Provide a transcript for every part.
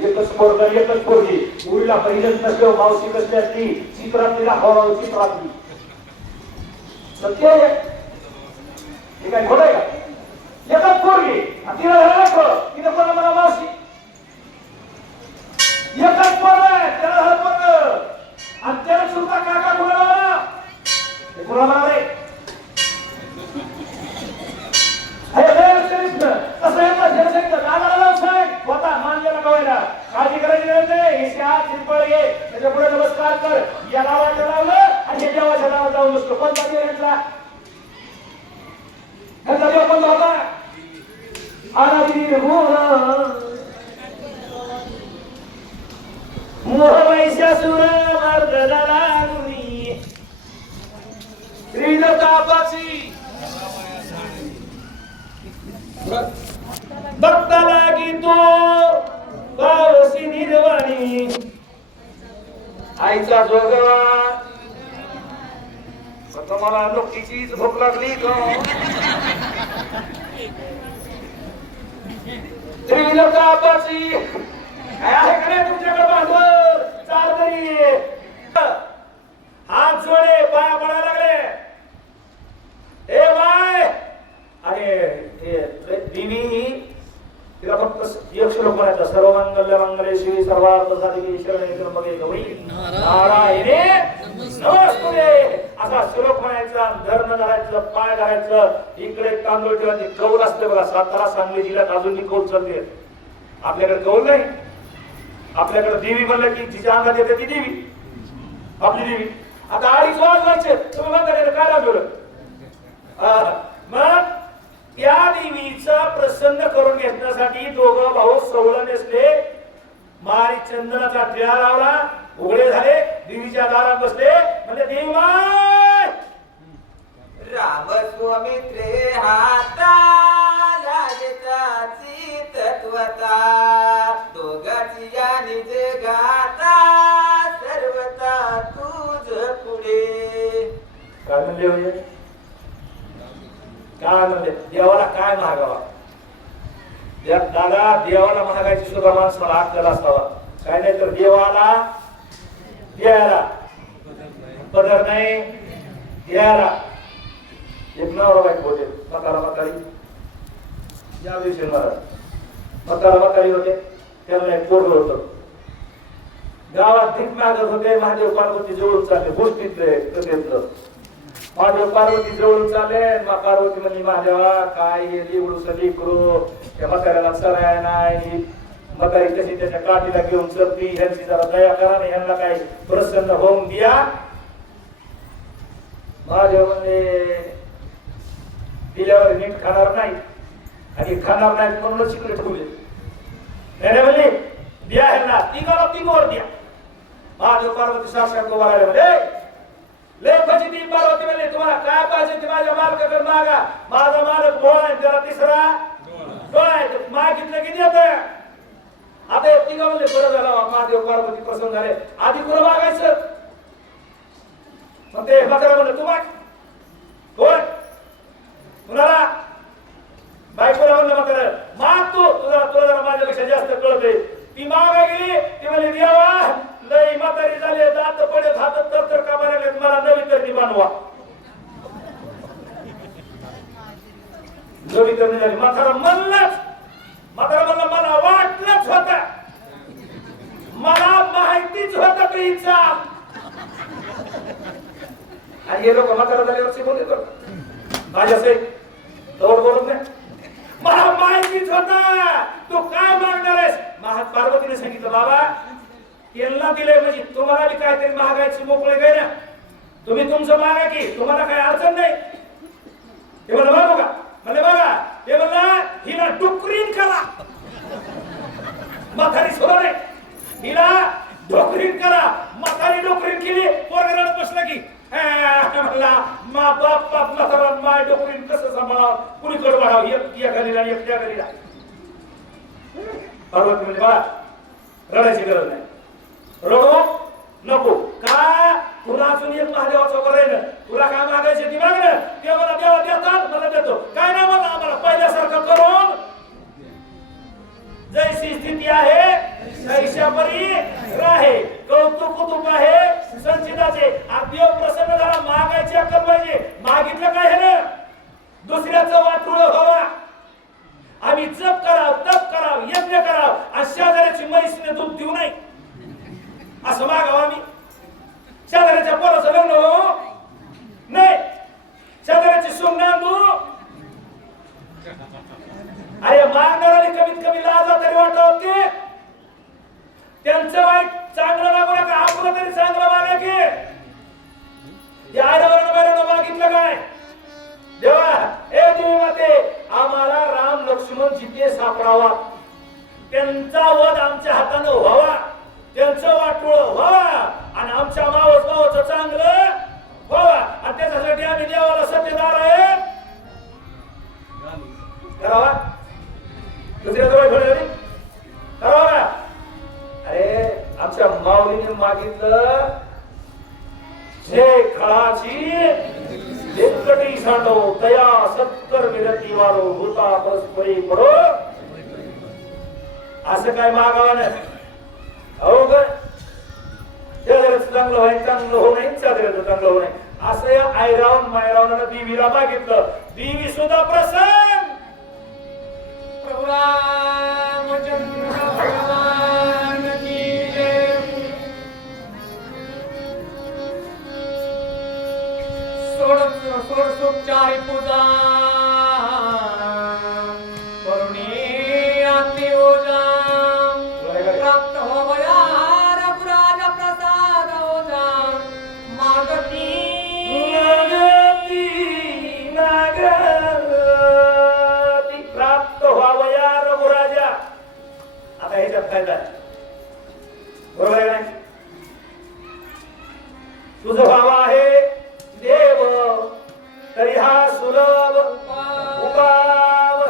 एकच पोरगा एकच पोरगी मुलीला पहिलेच नसले मावशी कसली असली चित्रातलीला हवा चित्रातली सत्य आहे हे काय खोटं आहे का एकच पोरगी आणि तिला झालं तिला पण मला मावशी एकच पोरग आहे त्याला झालं पोरग आणि त्याला सुद्धा काका कुणाला हे कुणाला आहे कसं आहे जनसंख्या नागाला सांग होता मानलेला कवायला काळजी करायची गरज नाही हे हात सिंपल घे त्याच्या पुढे नमस्कार कर या नावाचं लावलं आणि हे देवाच्या नावात जाऊन बसतो कोणता देव यांचा देव कोणता होता आराधी मोह महिषासुर मर्दना लागुनी श्रीज तापाची भक्ता लागी तो पावसी निर्वाणी आईचा जोगवा तुम्हाला लोकीचीच भूक लागली का त्रिलोकापाची काय आहे का नाही तुमच्याकडे भांडवल चाल तरी हात जोडे पाया पडायला लागले ए बाय अरे देवी तिला फक्त एक श्लोक म्हणायचा सर्वमंगल्य मंगले शिवे सर्वार्थ साधिके शरणे त्र्यंबके गौरी नारायणे नमस्ते असा श्लोक म्हणायचा धर्म धरायचं पाय धरायचं इकडे तांदूळ ठेवायचे कौल असते बघा सातारा सांगली जिल्ह्यात अजूनही कौल चालते आपल्याकडे कौल नाही आपल्याकडे देवी म्हणलं की तिच्या अंगात येते ती देवी आपली देवी आता 2:30 वाजवायचे तुम्ही म्हणता काय लागलं मग त्या देवीचा प्रसन्न करून घेण्यासाठी दोघं भाऊ सवळं नेसले मारी चंदनाचा टिळा लावला उघडे झाले देवीच्या दारात बसले म्हणजे देवी माय राम स्वमित्रे हाता लाजताची तत्वता दोघाची या निज गाता सर्वता तुझ पुढे काय म्हणले काय म्हणले देवाला काय महागावा दादा देवाला महागायची सुद्धा माणसाला अक्कल असावा काय नाही तर देवाला द्यायला पदर नाही द्यायला एक नवरा बाईक होते मकाला मकाली या दिवशी मकाला मकाली होते त्यांना एक पोरग होत गावात भीक मागत होते महादेव पार्वती जवळून चालले गोष्टीतलं महादेव पार्वती जवळून चाले मग पार्वती म्हणजे महादेवा काय लिवडू सली करू त्या म्हाताऱ्याला चराय नाही म्हातारी कशी त्याच्या काठीला घेऊन चलती ह्यांची जरा दया करा नाही ह्यांना काय प्रसन्न होऊन द्या महादेव म्हणजे दिल्यावर नीट खाणार नाही आणि खाणार नाही म्हणूनच इकडे ठेवले नाही म्हणले द्या ह्यांना तिघावर द्या महादेव पार्वती साक्षात बघायला म्हणजे लेखाची ती पार्वती म्हणली तुम्हाला काय पाहिजे ते माझ्या मालकाकडे मागा माझा मालक भोळा आहे त्याला तिसरा डोळा आहे मागितलं की देत आता तिघा म्हणले बरं झालं महादेव पार्वती प्रसन्न झाले आधी कुणा मागायचं मग ते म्हातारा म्हणलं तू माग कोण कुणाला बायकोला म्हणलं म्हातारा माग तू तुला जरा माझ्यापेक्षा जास्त कळत आहे ती मागा गेली ती म्हणली देवा लई म्हातारी झाली दात पडत हात तर का लागले मला नवी तरणी बनवा नवी तरणी झाली म्हातारा म्हणलं मला वाटलंच होत मला माहितीच होत तुझीचा आणि हे लोक म्हातारा झाल्यावरची बोलले तर माझ्या सहित जवळ बोलत नाही मला माहितीच होता तू काय मागणार आहेस पार्वतीने सांगितलं बाबा यांना दिले म्हणजे तुम्हाला बी काहीतरी मागायची मोकळे काय ना तुम्ही तुमचं मागा की तुम्हाला काही अडचण नाही ते म्हणलं मागू का म्हणजे बघा ते म्हणलं हिला डुकरीन करा म्हातारी सोडा नाही हिला डोकरीन करा म्हातारी डोकरीन केली पोरगरात बसला की म्हणला मा बाप म्हातारा माय डोकरीन कसं सांभाळावं कुणीकडे वाढावं एक गलीला एक त्या गलीला पार्वती म्हणजे बाळा रडायची गरज नाही रडू नको का तुला अजून एक महादेवाचं वर राहिलं तुला काय मागायचे ती मागणं ते मला देवा देतात मला देतो काय नाही मला आम्हाला पहिल्यासारखं करून जैसी स्थिती आहे तुझ्या परी राहे कौतुक कुतुक आहे संचिताचे देव प्रसन्न झाला मागायची अक्कल पाहिजे मागितलं काय झालं दुसऱ्याचं वाटुळ व्हावा आम्ही जप कराव तप कराव यज्ञ कराव आणि शेजाऱ्याची म्हैसने दूध देऊ नये असं मागावं आम्ही शेजाऱ्याच्या पोराचं लग्न हो नाही शेजाऱ्याची सून नांदू अरे मागणाऱ्याला कमीत कमी लाजा तरी वाटावं की त्यांचं वाईट चांगलं लागू नका आपलं तरी चांगलं मागा की या आईवरनं मागितलं काय देवा ए देवी माते आम्हाला राम लक्ष्मण जिथे सापडावा त्यांचा वध आमच्या हातानं व्हावा त्यांचं वाटोळ व्हावा आणि आमच्या मावस भावाचं चांगलं व्हावा आणि त्याच्यासाठी आम्ही देवाला सत्यनारायण करावा दुसऱ्या जवळ ठेवली करावा ना अरे आमच्या माऊलीने मागितलं जे खळाची एकटी सांडव तया सत्तर विरती वारो भूता परस्परी पडो असं काय मागावं नाही हो ग त्याचं चांगलं व्हाय चांगलं हो नाही चांगलं चांगलं हो नाही असं या आईरावण मायरावणानं देवीला मागितलं देवी सुद्धा प्रसन्न प्रभू रामचंद्र भगवान की जय सोडसुपचारी पूजा करुणी आरती ओजा प्राप्त होवया रघुराज प्रसाद ओजा मागती प्राप्त व्हावया रघुराजा आता ह्याच्यात फायदा बरोबर आहे नाही तुझं भाव आहे देव तरी हा सुलभ उपाव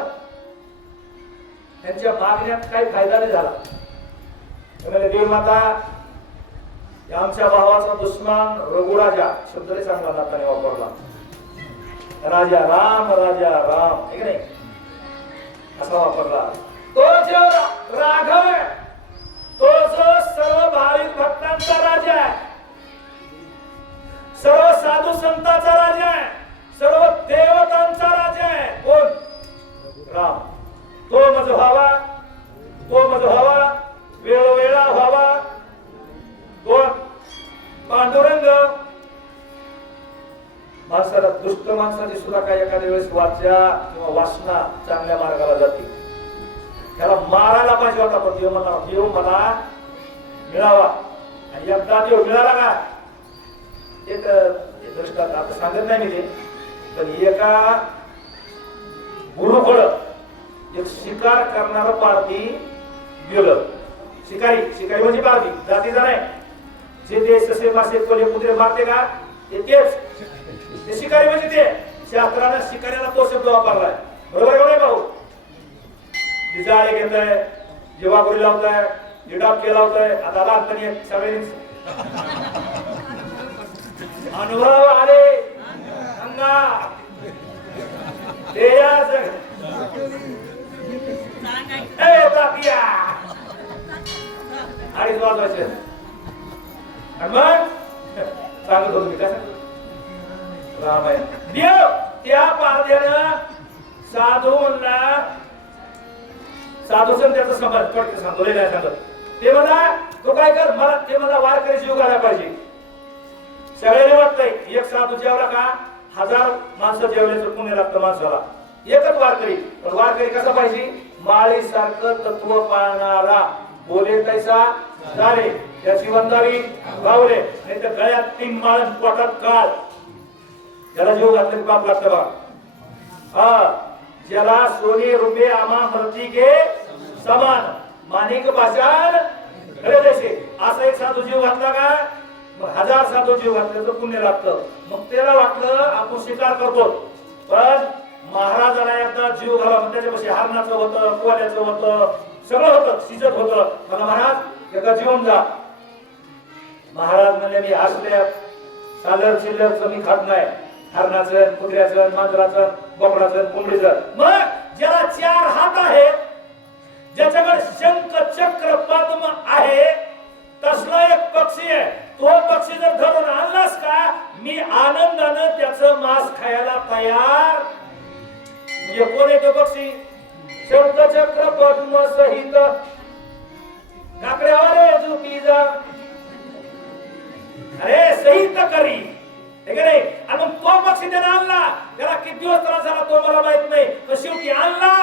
त्यांच्या मागण्यात काही फायदा नाही झाला देव माता आमच्या भावाचा दुश्मन रघुराजा शब्दही चांगला नाताने वापरला राजा राम आहे की नाही असा वापरला तो जो राघव आहे तो जो सर्व भाविक भक्तांचा राजा आहे सर्व साधू संतांचा राजा आहे सर्व देवतांचा राजा आहे कोण राम तो मज व्हावा वेळोवेळा व्हावा कोण पांडुरंग माणसाला दुष्ट माणसाची सुद्धा काय एखाद्या वेळेस वाचा किंवा वासना चांगल्या मार्गाला जाते त्याला मारायला पाहिजे होता पण देव मला मिळावा आणि एकदा देव मिळाला का एक दृष्टांत आता सांगत नाही मी ते पण एका गुरुकडं एक शिकार करणारा पारधी गेलं शिकारी म्हणजे पारधी जातीचा नाही जे ते ससे मासे कोले कुत्रे मारते का तेच ते शिकारी म्हणजे ते शास्त्राने शिकाऱ्याला तो शब्द वापरलाय बरोबर का नाही भाऊ जे जाळे घेत आहे जे वाघोरी लावताय जे डाबके लावताय आता आला अर्थाने सगळ्यांनी अनुभव आले गंगा अडीच वाजवायचे मग सांगत होतो मी कसं राम आहे देव त्या पारध्यानं साधूंना साधूचं त्याचा समाज पडके सांगतो नाही सांगत ते मला तो काय कर मला ते मला वारकरी जीव घालायला पाहिजे सगळ्यांनी वाटतंय एक साधू जेवला का 1000 माणसं जेवल्याचं पुण्य लागतं माणसाला एकच वारकरी पण वारकरी कसा पाहिजे माळी सारखं तत्व पाळणारा बोले तैसा झाले त्याची वंदावी गावले नाही तर गळ्यात 3 माळ पोटात काळ त्याला जीव घातलं की पाप लागतं बा हा ज्याला सोने रुपये आमा मृतिके समान माणिक पाषाण खरे देशे असा एक साधू जीव घातला का मग 1000 साधू जीव घातल्याचं पुण्य लागतं मग त्याला वाटलं आपण स्वीकार करतो पण महाराजाला एकदा जीव घाला त्याच्यापाशी हरणाचं होतं कोल्याचं होतं सगळं होतं शिजत होतं मला महाराज एकदा जीवन जा महाराज म्हणले मी हसल्या सालर चिल्लरचं मी खात नाही हरणाचं कुत्र्याचं मांजराचं बोकडाचं कोंबडीचं मग ज्याला 4 हात आहेत ज्याच्याकडे शंख चक्र पद्म आहे पक्षी आहे, तो पक्षी जर धरून आणलास का मी आनंदानं त्याचं मांस खायला तयार. म्हणजे कोण आहे तो पक्षी? शब्दचक्र पद्म सहित काकड्यावर झोपी जा, अरे सहित करी हे का नाही. आणि मग तो पक्षी त्याने आणला, त्याला किती दिवस त्रास झाला तो मला माहित नाही, पण शेवटी आणला,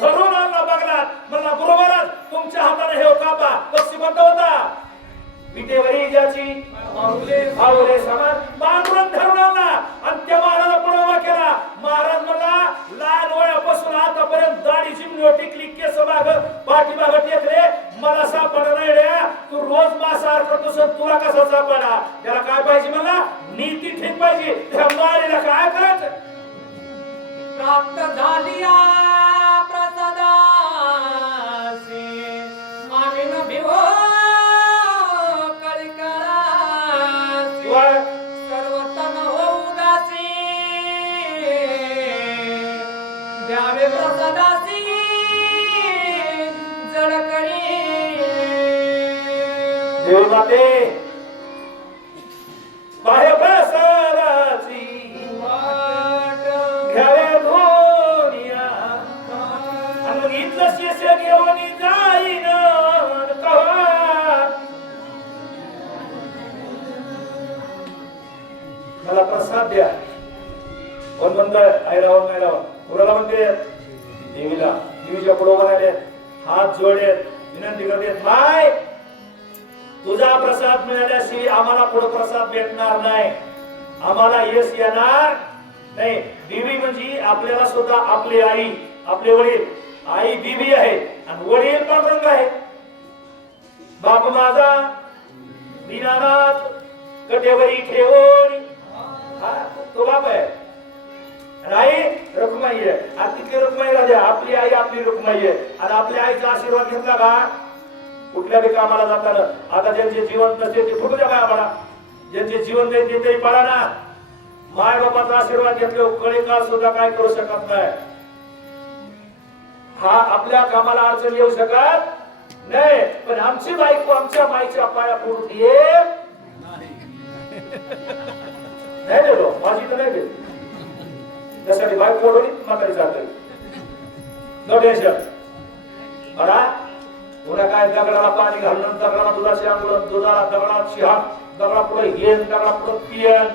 धरून आणला बघला, म्हणला बरोबरच तुमच्या हाताने हे कापा. पक्षी कोणता होता? विटेवरी ज्याची भावले समान पांडुरंग धरून आणला आणि त्या महाराजा पुढे उभा केला. महाराज म्हणला लहान वयापासून आतापर्यंत दाढी चिमणी टिकली, केस माग पाठीमाग टेकले, मला सापडा नाही रे. तू रोज मांसाहार करतोस, तुला कसा सापडा? त्याला काय पाहिजे? मला नीती ठीक पाहिजे. त्या माळीला काय करायचं? प्राप्त झाली प्रसादासी आम्ही न भिवो सर्वतन होऊ दासी द्यावे प्रसादासी जड करी. देव माते बाह्य प्रसादाची घ्यावे धोनिया आणि मग इथलं शेष घेऊन जाईन कवा. मला प्रसाद द्या. कोण म्हणतात आई रावण नाही रावण? कुणाला म्हणते? देवीला. देवीच्या पुढे उभा राहिले, हात जोडले, विनंती करते, माय तुझा प्रसाद मिळाल्याशिवाय आम्हाला पुढे प्रसाद भेटणार नाही, आम्हाला यश येणार नाही. बीबी म्हणजे आपल्याला सुद्धा आपली आई, आपले वडील. आई बीबी आहे आणि वडील पांडुरंग आहे. बाप माझा दीनानाथ कटेवरी ठेवणी, तो बाप आहे. आई रुक्माई आहे. आणि तिथली रुक्माई राजा, आपली आई आपली रुक्माई आहे. आणि आपल्या आईचा आशीर्वाद घेतला का कुठल्या बी कामाला जाताना. आता ज्यांचे जीवन नसते ते फुटू द्या बाया पडा, ज्यांचे जीवन नाही ते तरी पडा ना. माय बापाचा आशीर्वाद घेतल्यावर कळे काळ सुद्धा काय करू शकत नाही. हा आपल्या कामाला अडचण येऊ शकत नाही, पण आमची बायको आमच्या माईच्या पाया पडू दे नाही देतो. माझी तर नाही देत. त्यासाठी बायको ओढवली म्हातारी जाते. No tension. बघा पुन्हा काय दगडाला पाणी घालणं, दगडाला दुधाची आंघोळ, दुधाला दगडाला शिहा, दगडा पुढे येन, दगडा पुढे पियन,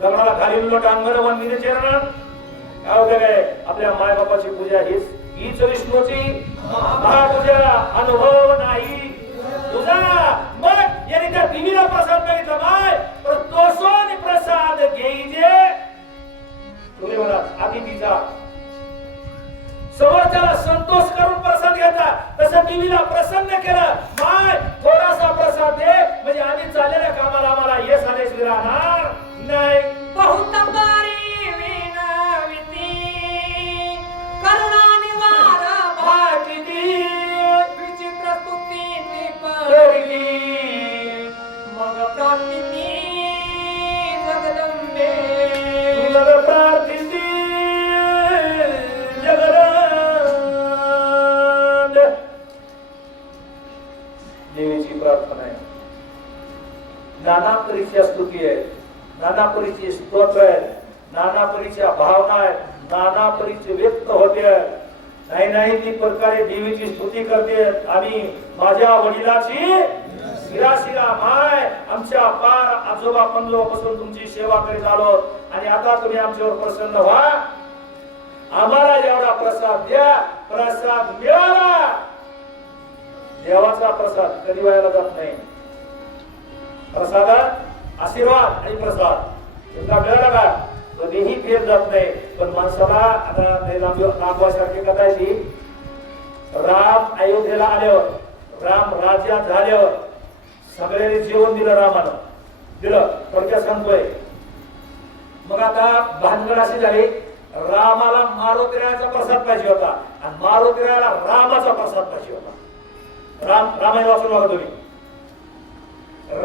दगडाला खाली लोट अंगण वंदिने चरण. काय होतं काय? आपल्या माय बापाची पूजा हीच विष्णूची महापूजा. अनुभव नाही तुझा. मग याने त्या देवीला प्रसाद मागितला, माय प्रतोषोनी प्रसाद घेईजे. तुम्ही म्हणा अतिथीचा समोरच्याला संतोष करून प्रसाद घ्यायचा, तसं देवीला प्रसन्न केलं. माय थोडासा प्रसाद दे म्हणजे आधी चाललेल्या कामाला आम्हाला यश आल्याशिवाय राहणार नाही. बहुत बारी विनविती करुणा निवार भाटिती विचित्र स्तुती करली मग प्राप्ती जगदंबे मग प्रार्थिती देवीची प्रार्थना आहे. नाना परीच्या स्तुती आहे, नाना परीचे स्तोत्र आहे, नाना परीच्या भावना आहेत, नाना परीचे व्यक्त होते. नाही नाही ती प्रकारे देवीची स्तुती करते. आम्ही माझ्या वडिलाची शिरा माय आमच्या पार आजोबा पंजोबापासून तुमची सेवा करीत आलो आणि आता तुम्ही आमच्यावर प्रसन्न व्हा. आम्हाला एवढा प्रसाद द्या. प्रसाद मिळाला. देवाचा प्रसाद कधी व्हायला जात नाही. प्रसादात आशीर्वाद आणि प्रसाद तुमचा मिळाला का कधीही फेर जात नाही. पण माणसाला आता नागवासारखी कथा आहे ती. राम अयोध्येला आल्यावर, राम राज्यात झाल्यावर सगळ्यांनी जीवन दिलं, रामानं दिलं. थोडक्यात सांगतोय. मग आता भानगड अशी झाली, रामाला मारुतीरायाचा प्रसाद पाहिजे होता आणि मारुतीरायाला रामाचा प्रसाद पाहिजे होता. रामायण वाचून बघा तुम्ही.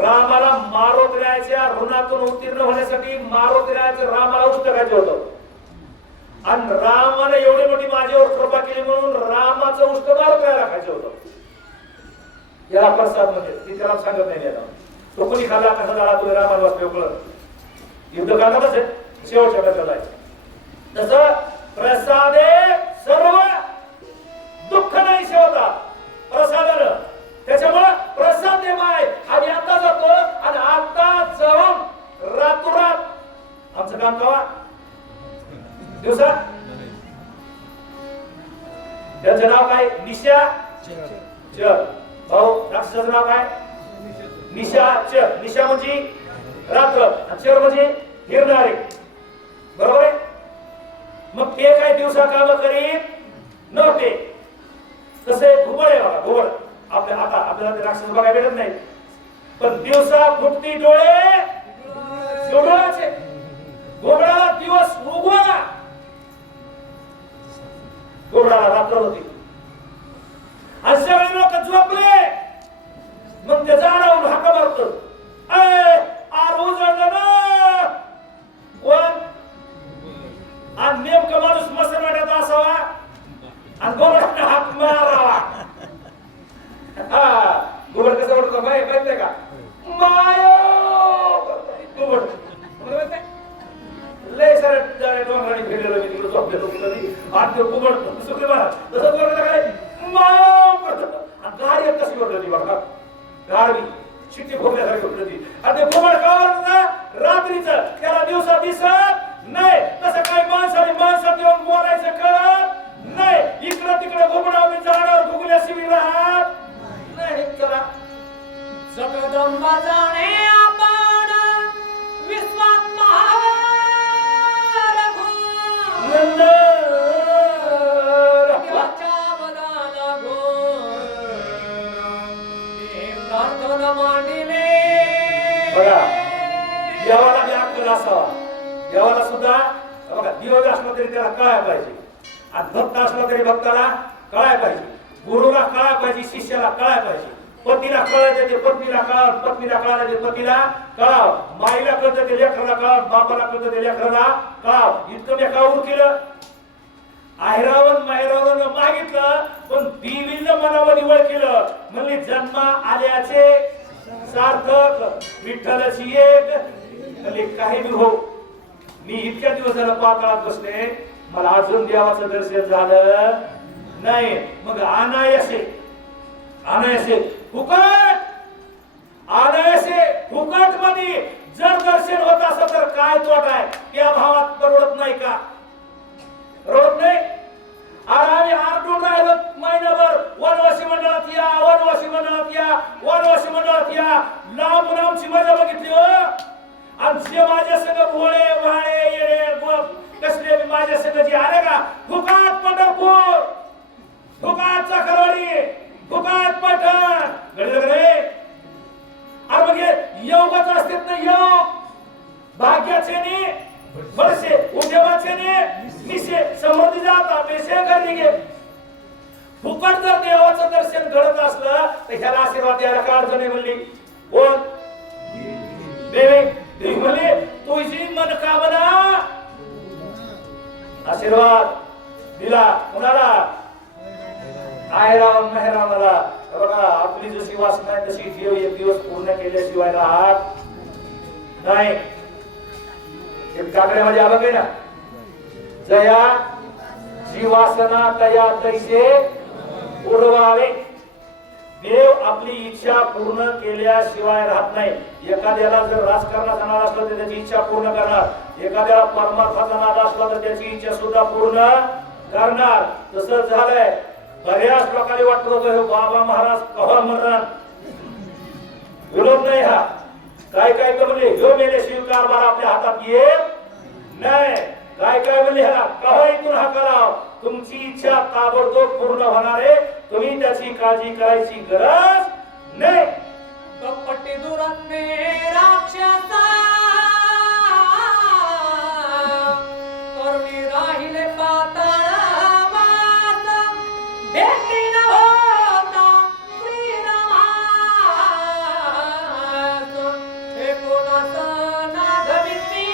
रामाला मारुतीरायाच्या ऋणातून उत्तीर्ण होण्यासाठी मारुतीरायाचं रामाला उष्ट करायचं होतं आणि रामाने एवढी मोठी माझ्यावर कृपा केली म्हणून रामाचं उष्ट मारुतीरायाला खायचं होतं. याला प्रसाद म्हणजे ती त्याला सांगत नाही. तो कोणी खाल्ला कसा झाला तुला रामायण वाचले कळत युद्ध करणारच आहे शेवटच्या टप्प्यात आहे तसं प्रसादे सर्व दुःख नाही शेवता प्रसादानं त्याच्यामुळे प्रसाद माय आम्ही आता जातो आणि आता जाऊन रातोरात आमचं काम कवा दिवसा त्याचं नाव काय निशा चर भाऊ राक्षसाचं नाव काय निशाचर निशा म्हणजे रात्र चर म्हणजे हिरणारे बरोबर आहे मग ते काय दिवसा काम करीत नव्हते तसे घुबड आहे बघा घुबड आपल्याला ते राक्षस बघायला भेटत नाही पण दिवसा फुटती डोळे डोळ्याचे घुबडाला दिवस उगवला घुबडाला रात्र होती अशा वेळी लोक झोपले मग ते झाडावरून हाका मारतो आर उजळलं ना कोण आणि नेमकं माणूस मसरवाड्यात असावा आणि घोबडाने हाक मारावा घुबड कसं म्हणतो माहिती का मायो घुबड लय सारे डोंगराने फिरलेलो मी तिकडे झोपलेलो कधी आणि ते घुबड सुखी मारा तसंच बोलत काय मायो गाडी कशी बोलत होती बघा गाडी शिट्टी भोगल्यासारखी बोलत होती आणि ते घुबड का रात्रीचं त्याला दिवसा दिसत नाही तसं काही माणसात येऊन बोलायचं कळत नाही इकडं तिकडे घुबडावर झाडावर घुगल्याशिवाय राहत नाही चला जगदंबा जाणे आपण विश्वात नंद त्याच्या बदाला प्रार्थना मांडिले बघा देवाला बी अक्कल असावा देवाला सुद्धा बघा दिवस असला तरी त्याला कळायला पाहिजे आणि भक्त असला तरी भक्ताला कळायला पाहिजे गुरुला कळायला पाहिजे शिष्याला कळायला पाहिजे पतीला कळायचं ते पत्नीला कळाव पत्नीला कळायचं ते पतीला कळाव माईला कळतं ते लेकराला कळाव बापाला कळतं ते लेकराला कळाव इतकं मी काऊर केलं आहेरावरून माहेरावरून मागितलं पण देवीनं मनावर निवड केलं म्हणली जन्मा आल्याचे सार्थक विठ्ठलाची एक म्हणले काही बी हो मी इतक्या दिवस झाला पाताळात बसले मला अजून देवाचं दर्शन झालं नाही मग अनायासे फुकट मध्ये जर दर्शन होत असं तर काय तोट आहे त्या भावात परवडत नाही का परवडत नाही आम्ही आरडून राहिलो महिनाभर वनवासी मंडळात या वनवासी मंडळात या लांबून आमची मजा बघितली हो आणि माझ्या संग भोळे वाळे येडे कसले माझ्या संग जे आले का फुकाट पंढरपूर फुकाट चाकरवाडी फुकाट पठाण घडलं रे अरे मग योगाच असतात ना योग भाग्याचे ने बरसे उद्योगाचे ने निशे समोर जाता पैसे करणे गे फुकट जर देवाचं दर्शन घडत असलं तर ह्याला आशीर्वाद द्यायला का अडचण आहे म्हणली कोण देवी म्हणले तुझी मनोकामना आशीर्वाद दिला कुणाला आहेराव मेहरावाला बघा आपली जशी वासना आहे तशी देव एक दिवस पूर्ण केल्याशिवाय राहत नाही एक काकड्यामध्ये आलं काय ना जया जी वासना तया तैसे उडवावे देव आपली इच्छा पूर्ण केल्याशिवाय राहत नाही एखाद्याला जर राजकारणाचा नाद असला तर त्याची इच्छा पूर्ण करणार एखाद्याला परमार्थाचा नाद असला तर त्याची इच्छा सुद्धा पूर्ण करणार तसंच झालंय बऱ्याच लोकांनी वाटत होतं बाबा महाराज कव्हा मरण विरोध नाही हा काय काय तर म्हणले ह्यो मेले शिवकारभार आपल्या हातात येत नाही काय म्हणले ह्याला कव्हा इथून हा कराव तुमची इच्छा ताबडतोब पूर्ण होणार आहे तुम्ही त्याची काळजी करायची गरज नाही कपटी दुरात्मे राक्षसा करुणी राहिले पाताळ भेटी न होता श्रीरामास हे कोणाचं नागविती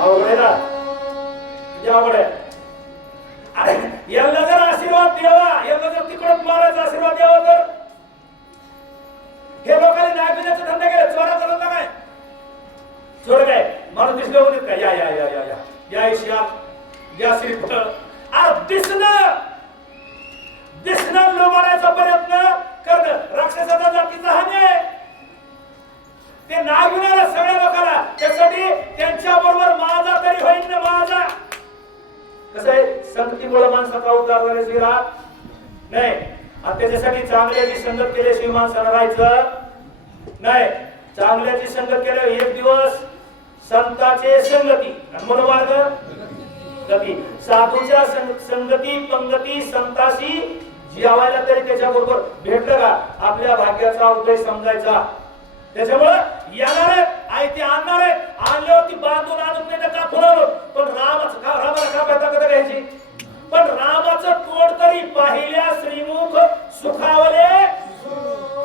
आवडे ना आवडे अरे याला जर आशीर्वाद द्यावा याला जर तिकडं मारा माणसाचा उद्धार झाल्याशिवाय राहत नाही. आणि त्याच्यासाठी चांगल्याची संगत केल्याशिवाय माणसाला राहायचं नाही. चांगल्याची संगत केल्या एक दिवस संताचे संगती आणि मनोमार्ग गती. साधूच्या संगती पंगती संताशी जेवायला तरी त्याच्याबरोबर भेटलं का आपल्या भाग्याचा उदय समजायचा. त्याच्यामुळे येणारे आई ते आणणारे आणल्यावरती बांधून आणत नाही तर का फुलवलं. पण रामाला का पैदा कधी घ्यायची. पण रामाचं तोड तरी पाहिल्या श्रीमुख सुखावले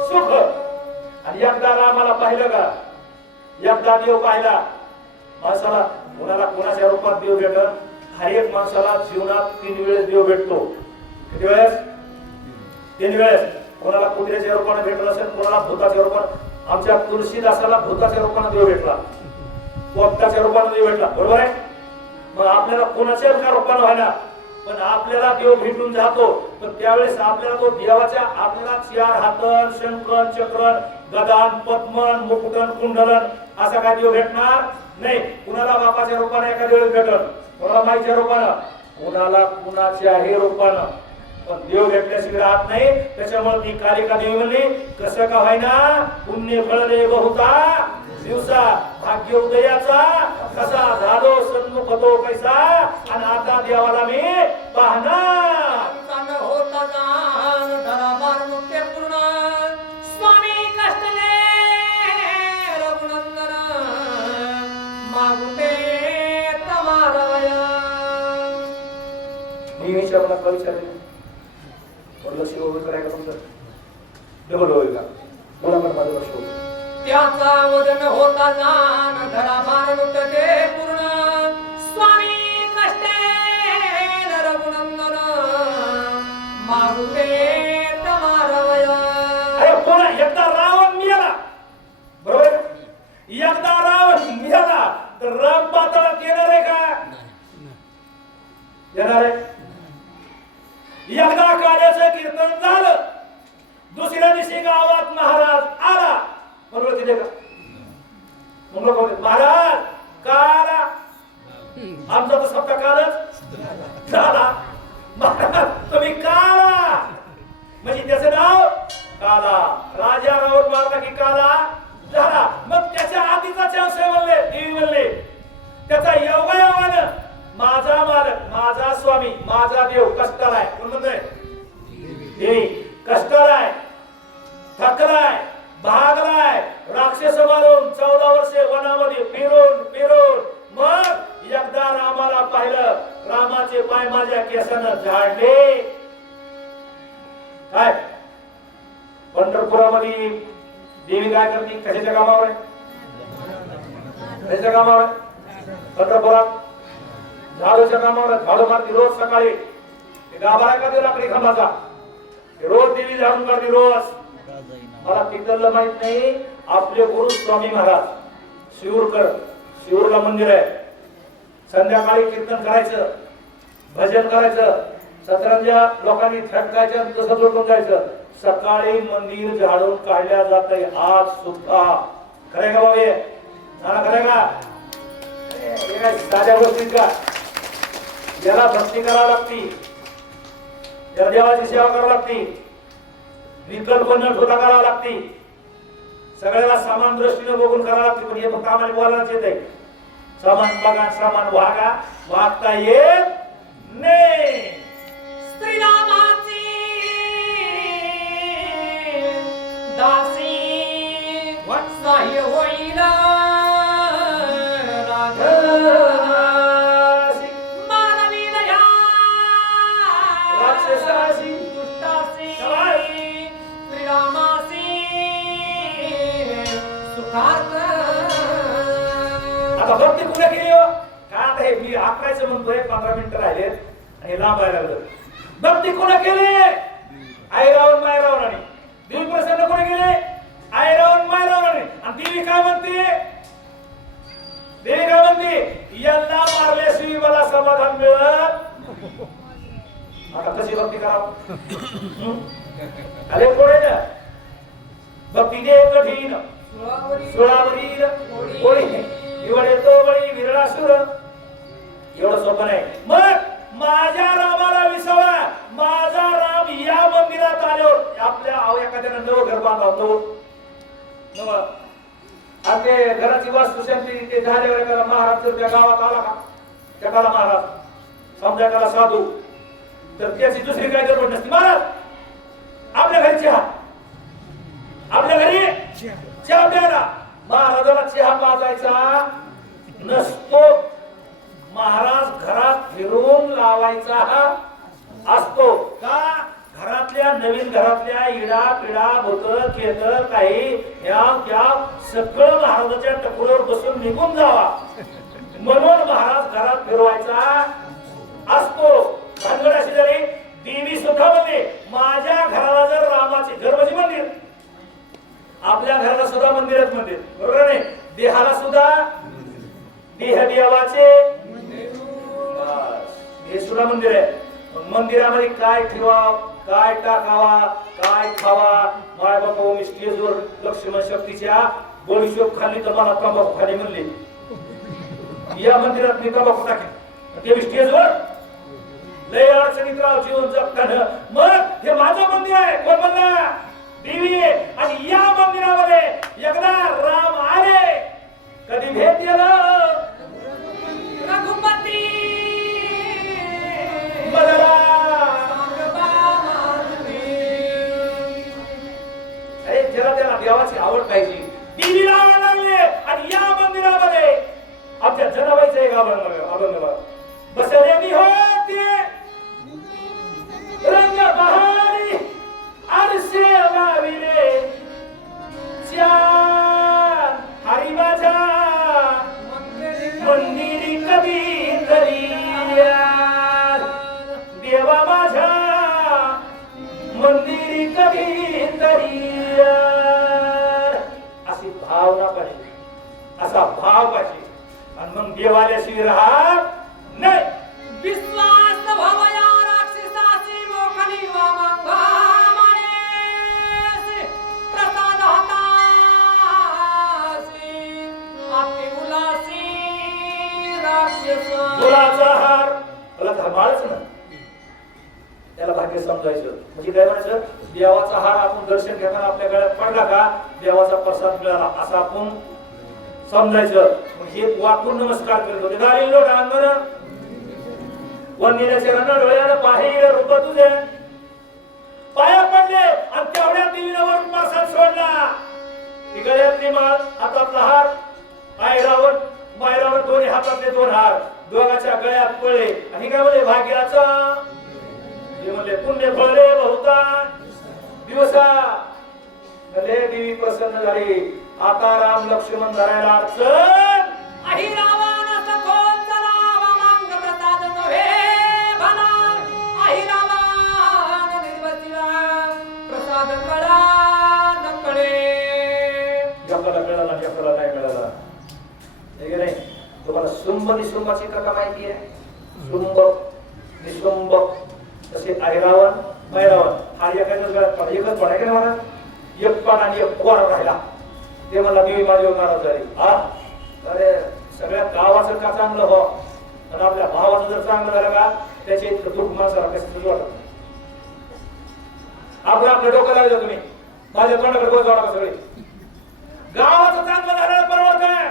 सुख. आणि एकदा रामाला पाहिलं का एकदा देव पाहिला माणसाला कोणाला कोणाच्या रूपात देव भेटत. हर एक माणसाला जीवनात 3 वेळेस देव भेटतो. किती वेळेस 3 वेळेस. कोणाला कुत्र्याच्या रूपाने भेटला असेल कोणाला भूताच्या रूपाने. आमच्या तुळशीदासाला भूताच्या रूपाने देव भेटला पोपटाच्या रूपाने देव भेटला बरोबर आहे. मग आपल्याला कोणाच्या रूपाने व्हायला पण आपल्याला देव भेटून जातो. पण त्यावेळेस आपल्याला तो देवाच्या आपल्याला 4 हातन शंकन चक्रण गदान पद्मन मुकुटन कुंडलन असा काय देव भेटणार नाही. कुणाला बापाच्या रूपाने एखाद्या वेळेस भेटल कोणाला माईच्या रूपानं कोणाला कुणाच्याही रूपानं. पण देव भेटल्याशिवाय राहत नाही. त्याच्यामुळे ती कालिका देवी म्हणली कसं का व्हायना पुण्य फळले बहुता दिवसा भाग्य उदयाचा कसा झालो सन्मुख तो कैसा. आणि आता देवाला मी पाहणार. होता जाण धराभार मुक्ते पूर्ण स्वामी कष्टले रघुनंदन मागुते तमारवय. मी विचारला का विचारले लक्ष करायला तुमचं डबल होईल का मला पण माझं लक्ष होईल. त्याचा वदन होता जाण धराभार मुक्ते पूर्ण स्वामी कष्टे रघुनंदन मागुते तमारवय. अरे कोणा एकदा रावण मिळाला बरोबर. एकदा रावण मिळाला तर राम पाताळात येणार आहे का येणार आहे. एकदा काल्याचं कीर्तन झालं दुसऱ्या दिवशी गावात महाराज आला बरोबर तिथे का म्हणलं महाराज का आला. आमचा तर सप्ताह कालच झाला. महाराज तुम्ही का आला म्हणजे त्याचं नाव काला. राजा रावण मारला की काला झाला. मग त्याच्या आधीचा चान्स म्हणले देवी म्हणले त्याचा योगायोगानं माझा मालक माझा स्वामी माझा देव कष्टाला आहे. कोण म्हणतोय देवी कष्टाला आहे थकलाय भागलाय राक्षस मारून 14 वर्षे वनामध्ये फिरून मग एकदा रामाला पाहिलं. रामाचे पाय माझ्या केसानं झाडले. काय पंढरपुरामध्ये देवी काय करते कशाच्या कामावर आहे कशाच्या कामावर आहे. पंढरपुरात झाडूच्या कामावर झाडू मारती रोज सकाळी. गाभारा का लाकडी खांबाचा रोज देवी झाडून काढते रोज. मला तिकडलं माहित नाही. आपले गुरु स्वामी महाराज शिवूरला मंदिर आहे. संध्याकाळी कीर्तन करायचं भजन करायचं सतरंजा लोकांनी थटकायचं तसं जोडून जायचं. सकाळी मंदिर झाडून काढल्या जात आहे आज सुद्धा. खरंय का बाबा झाला खरंय का हे काय साध्या गोष्टीत का. याला भक्ती करावी लागती या देवाची सेवा करावी लागती विकल्प न ठेवता करावी लागती. सगळ्याला समान दृष्टीने बघून करावं लागते. पण हे फक्त आम्हाला बोलायलाच येत आहे. समान बघा समान वागा वागता येत नाही. श्रीरामाची दासी वत्सह्य होईल राघवासी. मानवी दया राक्षसासी दुष्टासी श्रीरामासी सुखार्थ. आता भक्ती कुठे केली हो का. आता हे मी आकरायचं म्हणतोय 15 मिनिटं राहिले आणि लांब व्हायला लागलं. भक्ती कोणा केली आई रावण माय रावणाने. देवी प्रसन्न कोणी केले आई रावण माय रावणाने. आणि देवी काय म्हणते देवी काय म्हणते यांना मारल्याशिवाय मला समाधान मिळत. आता कशी भक्ती करावं अरे कोणी ना भक्ती दे कठीण सुळावरील कोळी निवड येतो बळी विरळासुर. एवढं सोपं नाही. मग माझ्या रामाला विसावा. माझा राम या मंदिरात आल्यावर आपल्या एखाद्यानं नवं घर बांधावं नवं. आणि ते घराची वास्तुशांती ते झाल्यावर एखादा महाराज जर त्या गावात आला का, एखादा महाराज समजा एखादा साधू, तर त्याची दुसरी काय गडबड नसते. महाराज आपल्या घरी चहा, आपल्या घरी चहा प्यायला. महाराजाला चहा पाजायचा नसतो. महाराज घरात फिरून लावायचा असतो. का? घरातल्या नवीन घरातल्या इडा पिडा भूत केत काही याव त्याव सगळं महाराजाच्या टकुरावर बसून निघून जावा म्हणून महाराज घरात फिरवायचा असतो. भानगड अशी जरी देवी सुद्धा म्हणते माझ्या घराला जर रामाचे घर म्हणजे मंदिर, आपल्या घराला सुद्धा मंदिरच मंदिर, बरोबर नाही? देहाला सुद्धा देह देवाचे हे सुद्धा मंदिर आहे. मंदिरामध्ये काय ठेवाव, काय टाकावा, काय खावा. माय बापा मी स्टेजवर लक्ष्मण शक्तीच्या बडीशोप खाल्ली तर मला तंबाखू खाली म्हणले. या मंदिरात मी तंबाखू टाकेन ते स्टेजवर लय अडचणीत राव जीवन जगताना. मग हे माझं मंदिर आहे. कोण म्हणला? देवी. आणि या मंदिरामध्ये एकदा राम आले. कधी भेट दिलं रघुपती बदला. अरे ज्याला त्याला देवाची आवड पाहिजे. देवीला आवड लागली आणि या मंदिरामध्ये आमच्या जनाबाईचं एक अभंग बसले मी होते रंग बहारी आरसे लाविले चार हरी माझ्या मंदिरी कधी दरिया. देवा माझ्या मंदिरी कधी दरिया. अशी भावना पाहिजे, असा भाव पाहिजे. आणि मग देवाल्याशी राहत नाही. विश्वास भवया राक्षसासी मोखनी वा मंगा मानेसी प्रसाद हातासी आपली उलासी राक्षस. गुलाचा हार मला धर्माळच ना, त्याला भाग्य समजायचं. म्हणजे काय म्हणायचं? देवाचा हार आपण दर्शन घेताना आपल्या गळ्यात पडला का देवाचा प्रसाद मिळाला असं आपण समजायचं. मग हे वाकून नमस्कार करत होते. दारी लोट अंगण वंदिने चरण डोळ्यानं पाहिलं रूप तुझे. पाया पडले आणि तेवढ्या देवीवर प्रसाद सोडला. ती गळ्यातली माळ, हातातला हार, आयरावण मायरावण दोन्ही हातातले दोन हार दोघाच्या गळ्यात पडले. आणि काय म्हणले? भाग्याचा हे म्हणले पुण्य फळले बहुता दिवसा. देवी प्रसन्न झाली. आता राम लक्ष्मण धरायला अडचण. अहि रावण सखोल चलावा मांग प्रसाद नव्हे भला. अहि रावण निर्वसिला प्रसाद कळा नकळे. जगाला मिळाला जगाला नाही मिळाला. हे की नाही? तुम्हाला शुंभ निशुंभाची कथा माहिती आहे? शुंभ निशुंभ तसे ऐरावण मैरावण हा एकाच गळ्यात पडा. एकच पडा की नाही मला? एक पान आणि एक कोरा राहिला. ते मला देवी माझी नाराज झाली. अरे सगळ्या गावाचं का चांगलं हो आणि आपल्या भावाचं जर चांगलं झालं का त्याचे दुःख माणसाला कसं वाटत. आपलं आपलं डोकं लावलं तुम्ही माझ्या तोंडाकडे गोल जाणार सगळे. गावाचं चांगलं झालेलं परवडत आहे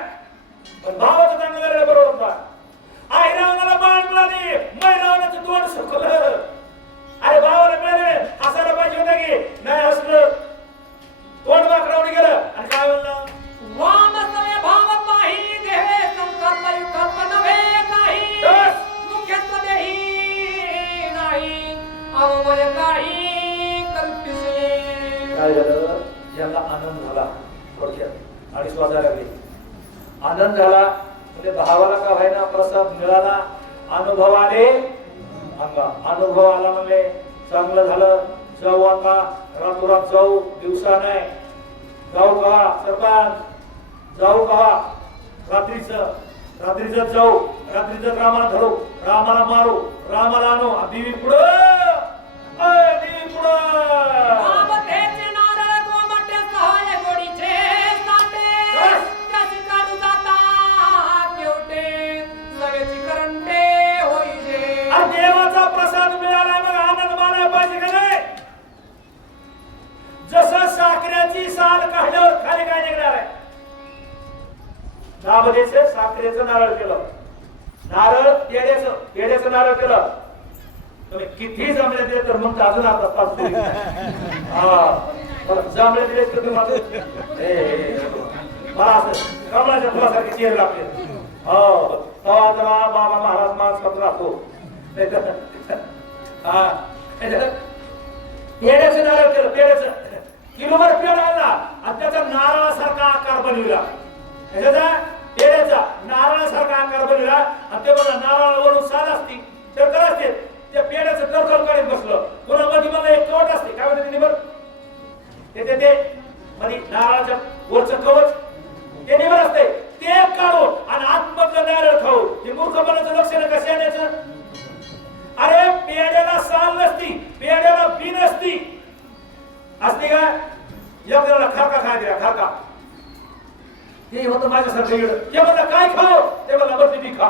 पण भावाचं चांगलं झालेलं परवडत नाही. ऐरावणाला बाण मिळाली, मैरावणाचं तोंड सुकलं. अरे भावाला मिळाले हसायला पाहिजे होतं की नाही हसलं. तोंड वाकडावून गेलं आणि काय म्हणलं? वामसवे भाव पाही देहे संकल्प युकल्प नव्हे काही. मुख्यत्व देही नाही अवय काही कल्पिसे. काय झालं? ज्याला आनंद झाला थोडक्यात 2.5 वाजायला लागले. आनंद झाला म्हणजे भावाला का व्हायना प्रसाद मिळाला. अनुभव आले अंगा. अनुभव आला म्हणजे चांगलं झालं. जाऊ आता रातोरात जाऊ, दिवसा नाही. जाऊ का सरपंच? जाऊ का रात्रीच जाऊ. रात्रीच रामाला धरू, रामाला मारू, रामाला आणू. देवी पुढं देवी पुढं. बाबतेचे नारळ गोमटे सहाय गोडीचे साठे. त्याची काढू जाता केवटे सगळ्याची करंटे होईजे. देवा पेड्याची साल काढल्यावर खाली काय निघणार आहे? नामदेचं साखरेचं नारळ केलं, नारळ पेड्याचं नारळ केलं. तुम्ही किती जमले दिले तर मग अजून आता पाच जमले दिले तर तुम्ही मला असं कमळाच्या फुलासारखे चेहरे लागले. हो तेव्हा तेव्हा बाबा महाराज माणसात राहतो. पेड्याचं नारळ केलं, पेड्याचं किलोभर पेढा आणला आणि त्याचा नारळासारखा आकार बनविला. त्याचा पेड्याचा नारळासारखा आकार बनविला आणि ते बघा नारळावरून साल असती तर कर असते त्या पेड्याचं करकल काढत बसलं. पुन्हा मध्ये मला एक कवच असते, काय म्हणते निबर ते मध्ये नारळाच्या वरचं कवच ते निबर असते, ते काढून आणि आतमधलं नारळ खाऊ. हे मूर्खपणाचं लक्षण कसे आणायचं? अरे पेड्याला साल नसती, पेड्याला बी नसती, असते का? एक जणाला खारका खाय दिला, खारका ते होतं माझ्यासारखं येड. ते म्हणलं काय खाऊ? ते म्हणलं बरं बी खा.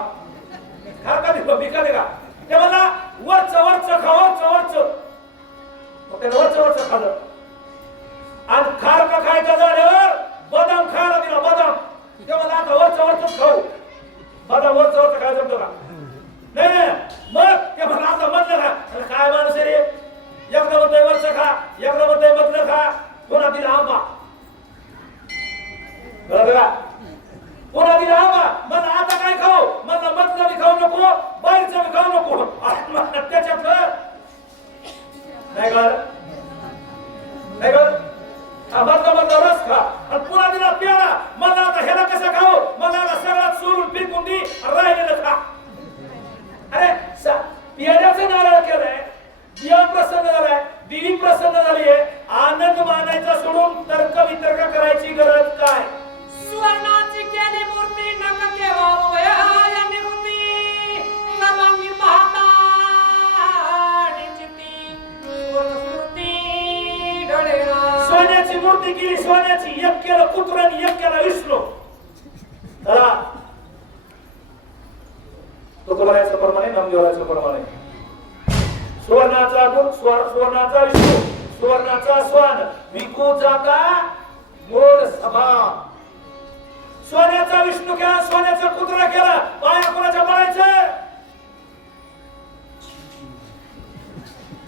खारका दिसतो बी का दे का? ते म्हणला वरचं खा, वरचं मग त्याने वरचं खाल्लं आणि खारका खायचा झाल्यावर बदाम खायला दिला, बदाम. ते म्हणलं आता वरचं खाऊ. बदाम वरचं खायला जमतो का? नाही. मग ते म्हणलं आता मधलं खा. काय माणूस रे, एकदा म्हणतोय वरचं खा, एकदा म्हणतोय मधलं खा, पुन्हा दिला आंबा. पुन्हा दिला आंबा. म्हणलं आता काय खाऊ? म्हणलं मधलं बी खाऊ नको, बाहेरचं बी खाऊ नको. त्याच्यातलं नाही कळलं मधलं रस खा आणि पुन्हा दिला पेढा. मला आता ह्याला कसं खाऊ? मला आता सगळ्यात सोडून फेकून दे, राहिलेलं खा. अरे पेढ्याचं नारळ केलंय, देव प्रसन्न झालाय, देवी प्रसन्न झालीये. आनंद मानायचा सोडून तर्क वितर्क करायची गरज काय? सुवर्णाची केली मूर्ती नक केव्हा निवृत्ती सर्वांगी पाहता निश्चिती सुवर्णमूर्ती ढळेना. सोन्याची मूर्ती केली, सोन्याची. एक केलं कुत्र्याने, एक केला विष्णू. चला तो तुम्हाला प्रमाणे नामदेवाचं प्रमाणे सुवर्णाचा गुण, सुवर्णाचा विष्णू, सुवर्णाचा स्वान विकू जाता मोड सभा. सोन्याचा विष्णू केला, सोन्याचा कुत्रा केला, पाया कोणाच्या पडायचं?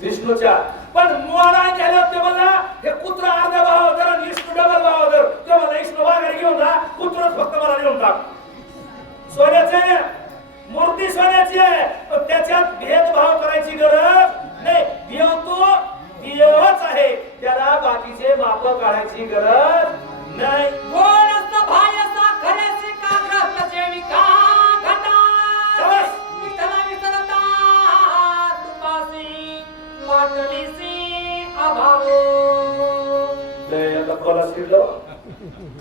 विष्णूच्या. पण मोडा गेल्यावर ते म्हणला हे कुत्रा अर्धा भाव धर आणि विष्णू डबल भाव धर. ते म्हणला विष्णू वाघारी घेऊन जा, कुत्रच फक्त मला घेऊन टाक. सोन्याचे मूर्ती सोन्याची आहे, पण त्याच्यात भेदभाव करायची गरज नाही. देव तो देवच आहे, त्याला बाकीचे माप काढायची गरज नाही. गोडस्त भाय साखरेची काग्रत जेविका घटा विठला विठलता तुपासी वाटलीसी अभावो. आता कोला शिरलो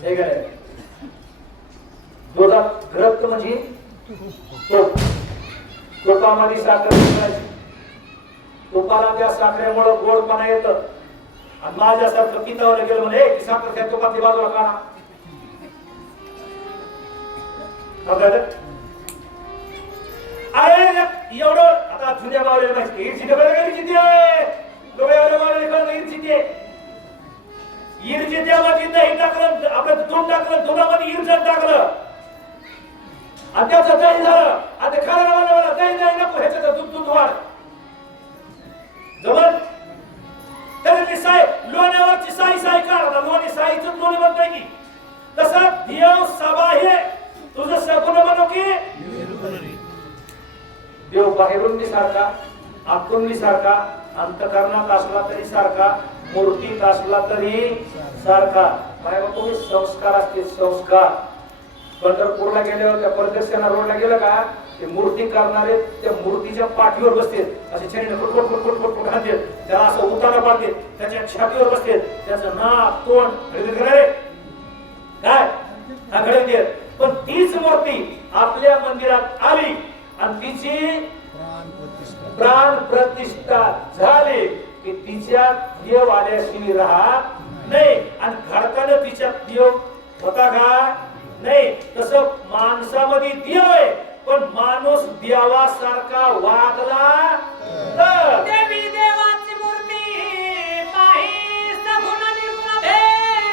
हे काय दुधात ग्रक्त म्हणजे तुपामध्ये साखर मिसळायची. तुपाला त्या साखरेमुळे गोडपणा येतं आणि माझ्यासारखं पितावर गेलं म्हणजे ती साखर त्या तुपातली बाजूला काढा. अरे एवढं आता जुन्या बावले माहिती इर्चिते बरं का? इर्चिते डोळ्यावाल्या बावले कळलं इर्चिते. इर्चित्यामध्ये दही टाकलं, आपलं दूध टाकलं, दुधामध्ये इर्चण टाकलं आणि त्याचं दही झालं. आता खायला मला दही नको, ह्याच्यात दूध वाढ जवळ त्याची साई लोण्यावरची साई काढता. लोणी साईच लोणी म्हणताय की तसं देव सभा हे तुझं सगुण म्हणू की देव बाहेरून बी सारखा, आतून बी सारखा, अंतकरणात असला तरी सारखा, मूर्तीत असला तरी सारखा. काय तुम्ही संस्कार असतील, संस्कार. पंढरपूरला गेल्यावर त्या प्रदक्षिणा रोडला गेलं का ते मूर्ती करणारे त्या मूर्तीच्या पाठीवर बसते, असे छेडीने फुटफुट घालते, त्याला असं उतारा पाडते, त्याच्या छातीवर बसते, त्याचं नाक तोंड काय हा घडते. पण तीच मूर्ती आपल्या मंदिरात आली आणि तिची प्राण प्रतिष्ठा झाली की तिच्या देव आल्याशिवाय राहत नाही. आणि घडताना तिच्या देव होता का? नाही. तसं माणसामध्ये देव आहे, पण माणूस देवासारखा वागला तर देवी देवाची मूर्ती पाही सगुण निर्गुण भेद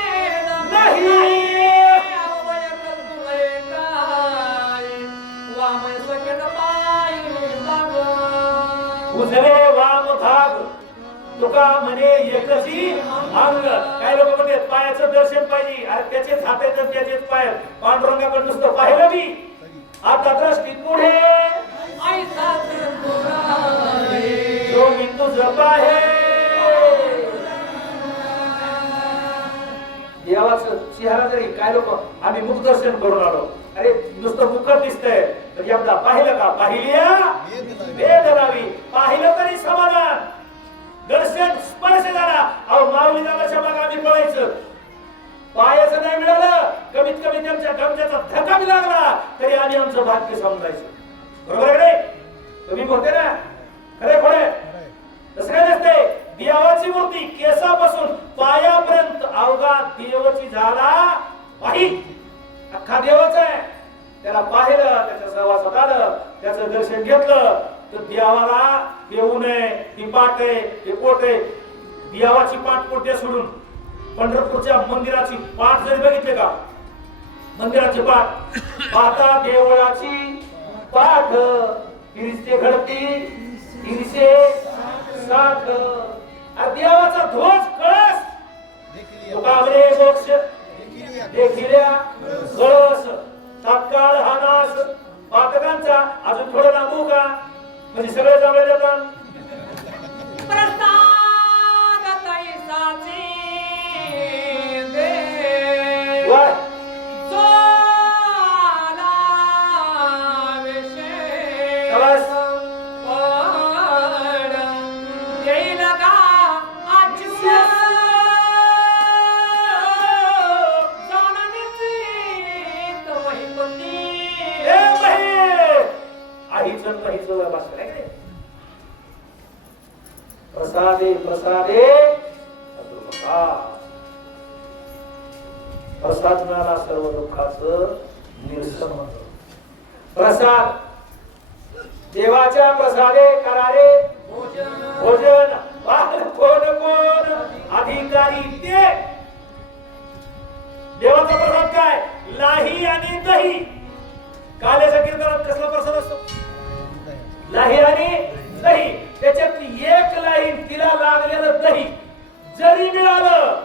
तुका म्हणे एकची अंग. काही लोक म्हणतात पायाचं दर्शन पाहिजे, अरे त्याचेच हात आहेत त्याचेच पाय. पांडुरंगाकडे नुसतं पाहिलं मी, आता दृष्टी पुढे ऐसाच पुराणे. जो मी तुझं पाहे. देवाचं चेहरा जरी काय लोक आम्ही मुख दर्शन करून आलो, अरे नुसतं मुख दिसतंय तर एकदा पाहिलं का? पाहिल्या वेद लावी. पाहिलं तरी समाधान. दर्शन स्पर्श झाला, अहो माऊली जाण्याच्या मागे आम्ही पळायचं. पायाचं नाही मिळालं, कमीत कमी त्यांच्या गमच्याचा धक्का बी लागला तरी आम्ही आमचं भाग्य समजायचं. बरोबर आहे नाही? तुम्ही बोलते ना खरे खोडे? तसं काय नसते. देवाची मूर्ती केसापासून पायापर्यंत अवघा देवाची झाला पाहि. अख्खा देवाच आहे. त्याला पाहिलं, त्याच्या सहवासात आलं, त्याचं दर्शन घेतलं तर देवाला देऊ नये. ती पाठ आहे, ते पोट आहे. देवाची पाठ पोट्या सोडून पंढरपूरच्या मंदिराची पाठ जरी बघितले का, मंदिराची पाठ पाहता देवळाची पाठ तिरसे घडती 360. देवाचा ध्वज कळस तुकावरे मोक्ष देखिल्या कळस तात्काळ हा नाश पातकांचा. अजून थोडं लांबू का म्हणजे सगळे जवळ येतात. प्रसाद तैसाची दे. वाह. शाबास. प्रसादे प्रसादे प्रसाद मिळाला सर्व दुःखाचं निरसन होतं. प्रसाद देवाच्या प्रसादे करारे भोजन. कोण कोण अधिकारी ते. देवाचा प्रसाद काय? लाही आणि दही. काल्याच्या कीर्तनात कसला प्रसाद असतो? लाही आणि दही. त्याच्यातली एक लाईन तिला लागलेलं दही जरी मिळालं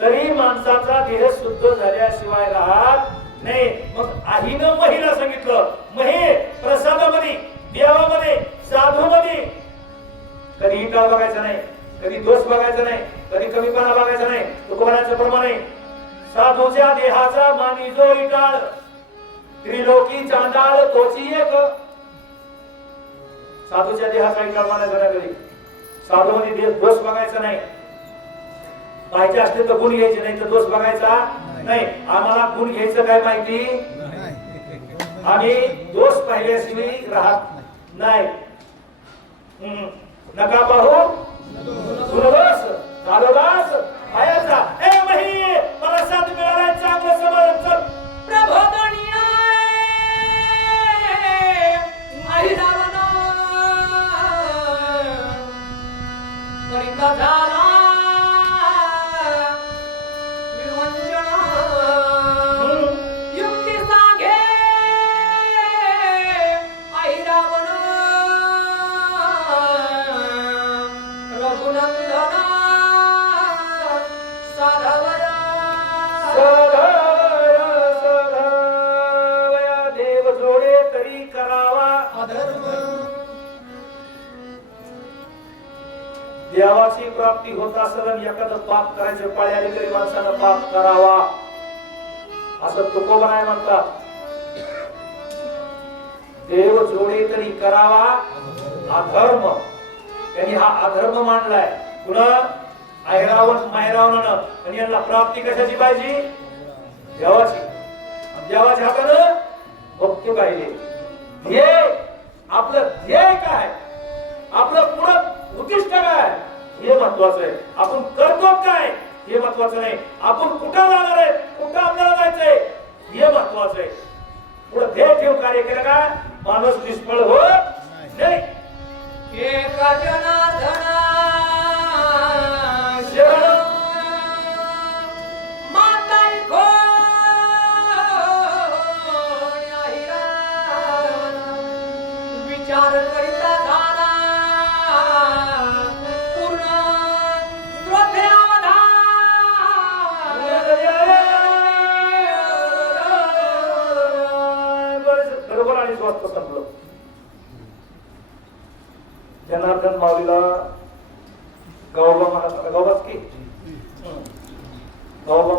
तरी माणसाचा देह शुद्ध झाल्याशिवाय राहत नाही. मग आईनं महिला सांगितलं, महे प्रसादामध्ये, देवामध्ये, साधूमध्ये कधी इटाळ बघायचा नाही, कधी दोष बघायचा नाही, कधी कमीपणा बघायचा नाही. तुकोबाराचं प्रमाण आहे, साधूच्या देहाचा मानी जो इटाळ, त्रिलोकी चांदाळ तोची एक. साधूच्या देहाचा इटाळ मानायचा नाही कधी. साधूमध्ये दोष बघायचा नाही. पाहिजे असते तर गुण घ्यायचे, नाही तर दोष बघायचा नाही. आम्हाला गुण घ्यायचं काय माहिती, आम्ही दोष पाहिल्याशिवाय राहत नाही. नका पाहू गुणदोष कालोदास पायाचा. ए मही प्रसाद मिळाला चांगलं समज. चल प्रबोधनिया महिरावना परिका झाला विवंचना. युक्ती सांगे महिरावना रघुनंदना साधवया. देव जोडे तरी करावा अधर्म. देवाची प्राप्ती होत असेल एखादं पाप करायचे पाळी आली तरी माणसानं पाप करावा असं तुकोबा नाही म्हणतात. देव जोडे तरी करावा अधर्म. त्यांनी हा अधर्म मांडलाय. पुन्हा ऐरावण माहेरावणानं. आणि यांना प्राप्ती कशाची पाहिजे? देवाची. देवाच्या हातानं भक्ती पाहिजे. ध्येय, आपलं ध्येय काय, आपलं पुढं उद्दिष्ट काय हे महत्वाचं आहे. आपण करतो काय हे महत्वाचं नाही. आपण कुठं जाणार आहे, कुठं आपल्याला जायचंय हे महत्वाचं आहे. पुढे ध्येय ठेवून कार्य केलं का माणूस निष्फळ होत नाही. एक जनार्दना शरण माताई विचार करिता झाला पूर्ण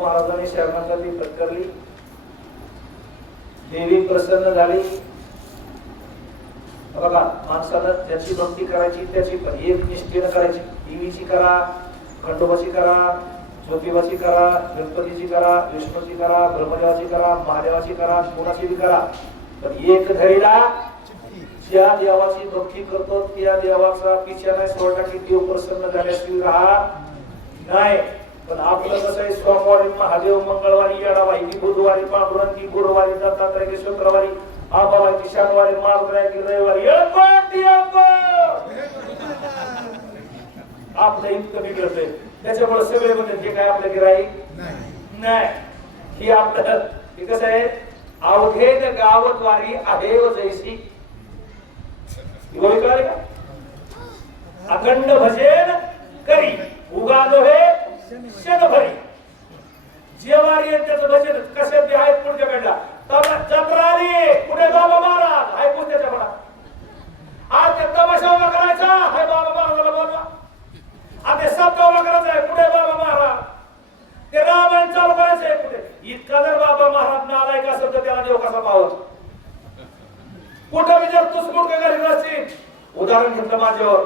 महाराजांनी शरणागती पत्करली, देवी प्रसन्न झाली. बघा, माणसानं ज्याची भक्ती करायची त्याची पण एक निष्ठेनं करायची. देवीची करा, खंडोबाची करा, ज्योतिबाची करा, गणपतीची करा, विष्णूची करा, ब्रह्मदेवाची करा, महादेवाची करा, कोणाची बी करा, पण एक धरीला ज्या देवाची भक्ती करतो त्या देवाचा पिछा नाही सोडला की देव प्रसन्न झाल्याशिवाय राहत नाही. पण आपलं कसं आहे, सोमवारी महादेव, मंगळवारी येडाबाई, बुधवारी पांडुरंगी, गुरुवारी दत्तात्रय, शुक्रवारी आबाबाई, शनिवारी मारुती, रविवारी आपलं इतकं बिघडतंय. त्याच्यामुळे सगळे म्हणतात हे काय आपलं गिराई नाही. ही आपलं हे कसं आहे, अवघेन गावद्वारी आहे व जैसी कळले का. अखंड भजन करी उगालो हे क्षणभरी. जे वारी त्याचं भजन कशात बी आहेत पुढच्या बेडला. जत्रा आली पुढे बाबा महाराज आहे पुढच्या म्हणा. आज ते तमाशा उभा करायचा आहे बाबा महाराजाला बोलवा. आता सप्ताह उभा करायचा आहे पुढे बाबा महाराज. ते रामायण चालू करायचं आहे पुढे. इतका जर बाबा महाराज नालायक असेल तर त्याला देव कसा पावत. कुठं बी जर तुसमुट घरी नसतील, उदाहरण घेतलं माझ्यावर,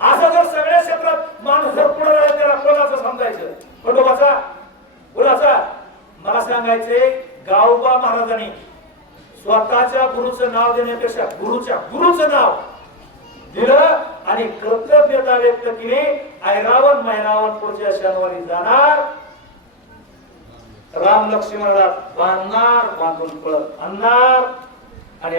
असं जर सगळ्या क्षेत्रात माणूस जर पुढे राहिला त्याला कोणाचं समजायचं, खंडोबाचा कुणाचा. मला सांगायचंय, गावोबा महाराजांनी स्वतःच्या गुरुचं नाव देण्यापेक्षा गुरुचं नाव दिलं आणि कृतज्ञता व्यक्त केली. ऐरावण मैरावण पुढच्या शनिवारी जाणार, राम लक्ष्मणाला बांधणार, बांधून पळत आणणार आणि